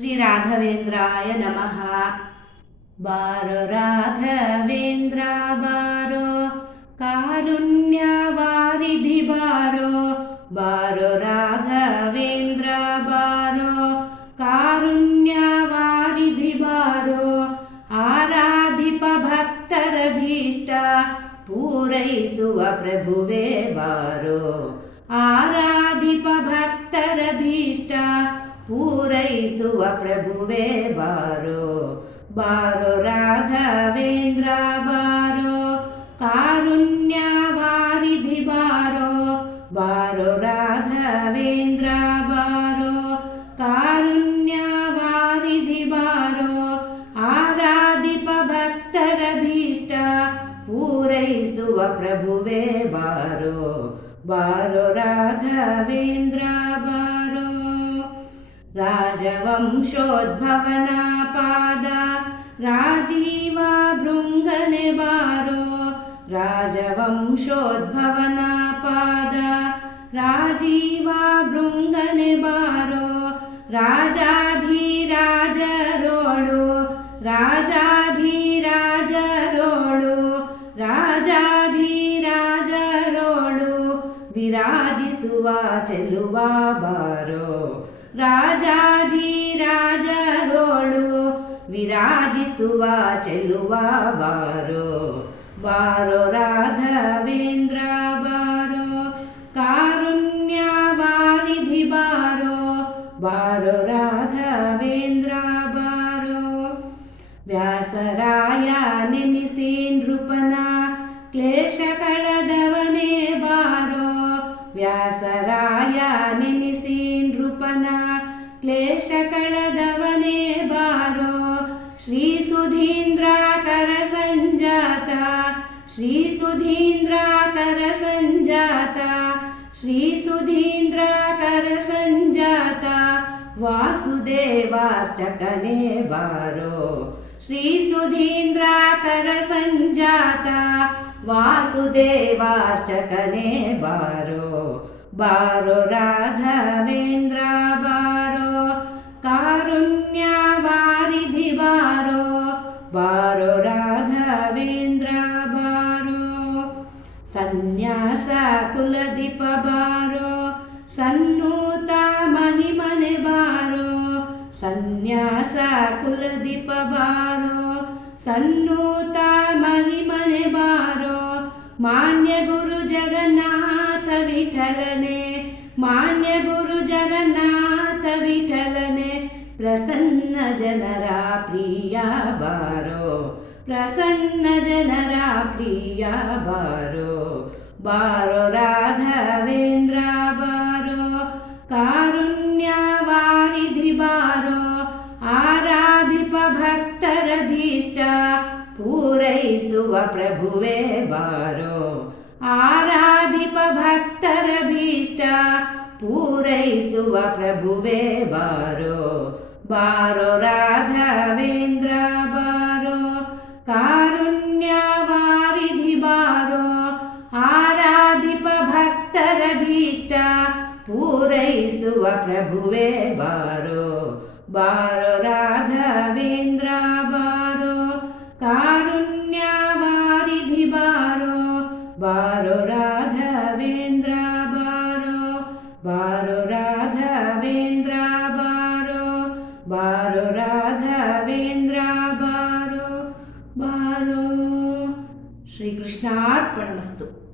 श्री राघवेन्द्राय नमः। बारो राघवेन्द्र बारो कारुण्यवारिधि बारो, बारो राघवेन्द्र बारो कारुण्यवारिधि बारो, आराधिप भक्तर भीष्ट पूरैसुव प्रभुवे बारो, आराधिप भक्तर भीष्ट पूरैसुव प्रभुवे बारो, बारो राघवेन्द्र बारो कारुण्यवारिधि बारो, बारो राघवेन्द्र बारो कारुण्यवारिधि बारो, आराधिप भक्तर भीष्ट पूरैसुव प्रभुवे बारो, बारो राघवेन्द्र बारो, राजवंशोद्भवना पाद राजीव भृङ्गने बारो, राजवंशोद्भवना पाद राजीव भृङ्गने बारो, राजाधिराज रोळु, राजाधिराज रोळु, राजाधिराज रोळु, विराजिसुव ಚೆಲುವ ಬಾರೋ, राजाधिराज रोळु, विराजिसुव ಚೆಲುವ ಬಾರೋ, बारो राघवेन्द्र बारो कारुण्यवारिधि बारो, बारो राघवेन्द्र बारो, व्यासराय ನೆನೆಸಿ ನೃಪನ ಕ್ಲೇಶ ಕಳೆದವನೇ ಬಾರೋ, ವ್ಯಾಸರಾಯ ನೆನೆಸಿ ನೃಪನ ಕ್ಲೇಶ ಕಳೆದವನೇ ಬಾರೋ, ಶ್ರೀ ಸುಧೀಂದ್ರಾಕರ ಸಂಜಾತ, ಶ್ರೀ ಸುಧೀಂದ್ರಾಕರ ಸಂಜಾತ, ಶ್ರೀ ಸುಧೀಂದ್ರಾಕರ ಸಂಜಾತ, ವಾಸುದೇವಾರ್ಚಕನೇ ಬಾರೋ, ಶ್ರೀ ಸುಧೀಂದ್ರಾಕರ ಸಂಜಾತ, ವಾಸುದೇವಾರ್ಚಕನೇ ಬಾರೋ, ಬಾರೋ ರಾಘವೇಂದ್ರ ಬಾರೋ ಕಾರುಣ್ಯವಾರಿಧಿ ಬಾರೋ, ಬಾರೋ ರಾಘವೇಂದ್ರ ಬಾರೋ, ಸನ್ಯಾಸ ಕುಲದೀಪ ಬಾರೋ, ಸನ್ನೂತ ಮಹಿಮನೆ ಬಾರೋ, ಸನ್ಯಾಸ ಕುಲದೀಪ ಬಾರೋ, ಸನ್ನೂತ ಮಹಿಮನೆ ಬಾರೋ, ಮಾನ್ಯ ಗುರು ಜಗನ್ನಾಥ ವಿಠಲನೆ, ಮಾನ್ಯ ಗುರು ಜಗನ್ನಾಥ ವಿಠಲನೆ, ಪ್ರಸನ್ನ ಜನರ ಪ್ರಿಯ ಬಾರೋ, ಪ್ರಸನ್ನ ಜನರ ಪ್ರಿಯ ಬಾರೋ, ಬಾರೋ ರಾಘವೇಂದ್ರ ಬಾರೋ ಕಾರುಣ್ಯವಾರಿಧಿ ಬಾರೋ, ಆರಾಧಿಪ ಭಕ್ತರ ಭೀಷ್ಟ ಪೂರೈಸುವ ಪ್ರಭುವೇ ಬಾರೋ, ಆರಾಧಿಪ ಭಕ್ತರ ಭೀಷ್ಟ ಪೂರೈಸುವ ಪ್ರಭುವೇ ಬಾರೋ, ಬಾರೋ ರಾಘವೇಂದ್ರ ಬಾರೋ ಕಾರುಣ್ಯವಾರಿಧಿ ಬಾರೋ, ಆರಾಧಿಪ ಭಕ್ತರ ಭೀಷ್ಟ ಪೂರೈಸುವ ಪ್ರಭುವೇ ಬಾರೋ, ಬಾರೋ ರಾಘವೇಂದ್ರ ಬಾರೋ ಕಾರುಣ್ಯವಾರಿಧಿ ಬಾರೋ, ಬಾರೋ ರಾಘವೇಂದ್ರ ಬಾರೋ, ಬಾರೋ ರಾಘವೇಂದ್ರ ಬಾರೋ, ಬಾರೋ ರಾಘವೇಂದ್ರ ಬಾರೋ, ಬಾರೋ. ಶ್ರೀಕೃಷ್ಣಾರ್ಪಣಮಸ್ತು.